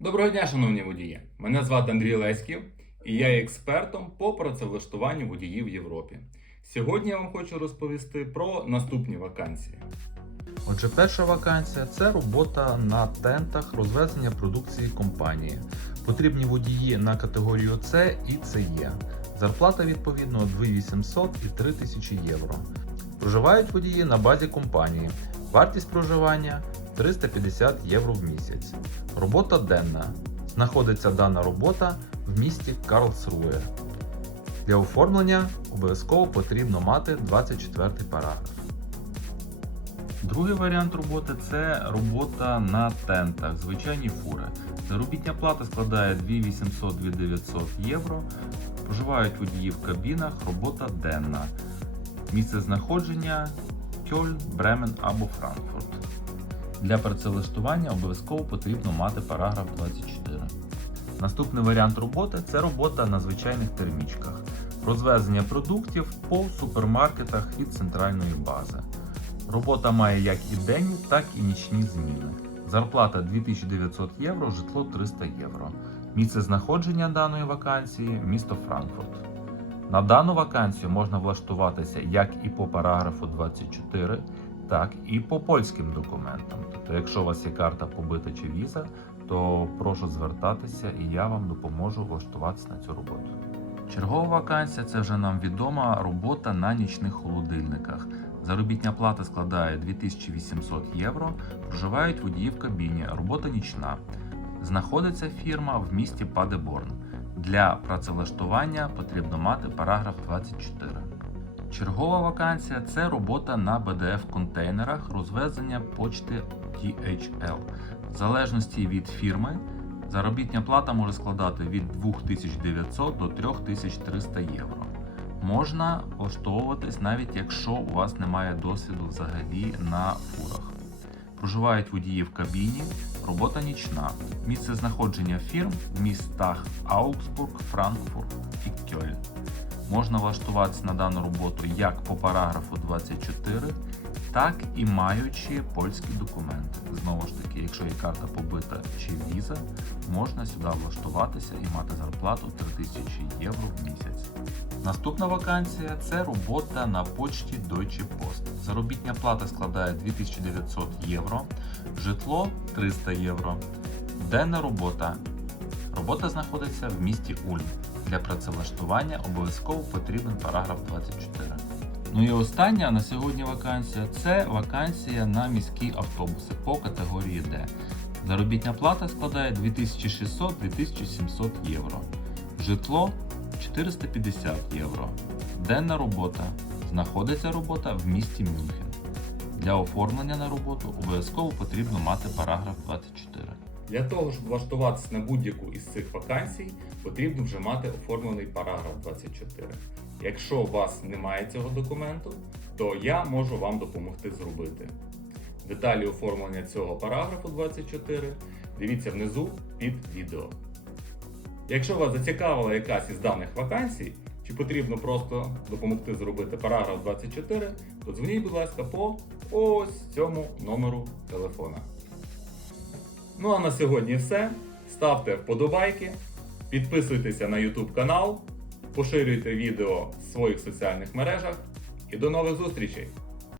Доброго дня, шановні водії! Мене звати Андрій Леськів і я є експертом по працевлаштуванню водіїв в Європі. Сьогодні я вам хочу розповісти про наступні вакансії. Отже, перша вакансія це робота на тентах розвезення продукції компанії. Потрібні водії на категорію С і СЕ. Зарплата відповідно 2800 і 3000 євро. Проживають водії на базі компанії. Вартість проживання 350 євро в місяць. Робота денна. Знаходиться дана робота в місті Карлсруе. Для оформлення обов'язково потрібно мати 24 параграф. Другий варіант роботи це робота на тентах, звичайні фури. Заробітня плата складає 2800-2900 євро. Проживають водії в кабінах, робота денна. Місце знаходження Кьольн, Бремен або Франкфурт. Для працевлаштування обов'язково потрібно мати параграф 24. Наступний варіант роботи це робота на звичайних термічках. Розвезення продуктів по супермаркетах від центральної бази. Робота має як і денні, так і нічні зміни. Зарплата 2900 євро, житло 300 євро. Місце знаходження даної вакансії місто Франкфурт. На дану вакансію можна влаштуватися як і по параграфу 24, так і по польським документам. Тобто, якщо у вас є карта побита чи віза, то прошу звертатися і я вам допоможу влаштуватися на цю роботу. Чергова вакансія це вже нам відома робота на нічних холодильниках. Заробітня плата складає 2800 євро. Проживають водії в кабіні. Робота нічна. Знаходиться фірма в місті Падеборн. Для працевлаштування потрібно мати параграф 24. Чергова вакансія це робота на BDF контейнерах розвезення почти DHL. В залежності від фірми заробітня плата може складати від 2900 до 3300 євро. Можна влаштовуватись навіть якщо у вас немає досвіду взагалі на фурах. Проживають водії в кабіні, робота нічна. Місце знаходження фірм в містах Аугсбург, Франкфурт і Кьольн. Можна влаштуватися на дану роботу як по параграфу 24, так і маючи польські документи. Знову ж таки, якщо є карта побита чи віза, можна сюди влаштуватися і мати зарплату 3000 євро в місяць. Наступна вакансія це робота на почті Deutsche Post. Заробітня плата складає 2900 євро, житло 300 євро. Денна робота. Робота знаходиться в місті Ульм. Для працевлаштування обов'язково потрібен параграф 24. Ну і остання на сьогодні вакансія це вакансія на міські автобуси по категорії D. Заробітня плата складає 2600-2700 євро. Житло 450 євро. Денна робота. Знаходиться робота в місті Мюнхен. Для оформлення на роботу обов'язково потрібно мати параграф 24. Для того, щоб влаштуватися на будь-яку із цих вакансій, потрібно вже мати оформлений параграф 24. Якщо у вас немає цього документу, то я можу вам допомогти зробити. Деталі оформлення цього параграфу 24 дивіться внизу під відео. Якщо вас зацікавила якась із даних вакансій, чи потрібно просто допомогти зробити параграф 24, то дзвоніть, будь ласка, по ось цьому номеру телефона. Ну а на сьогодні все. Ставте вподобайки, підписуйтеся на YouTube канал, поширюйте відео в своїх соціальних мережах і до нових зустрічей!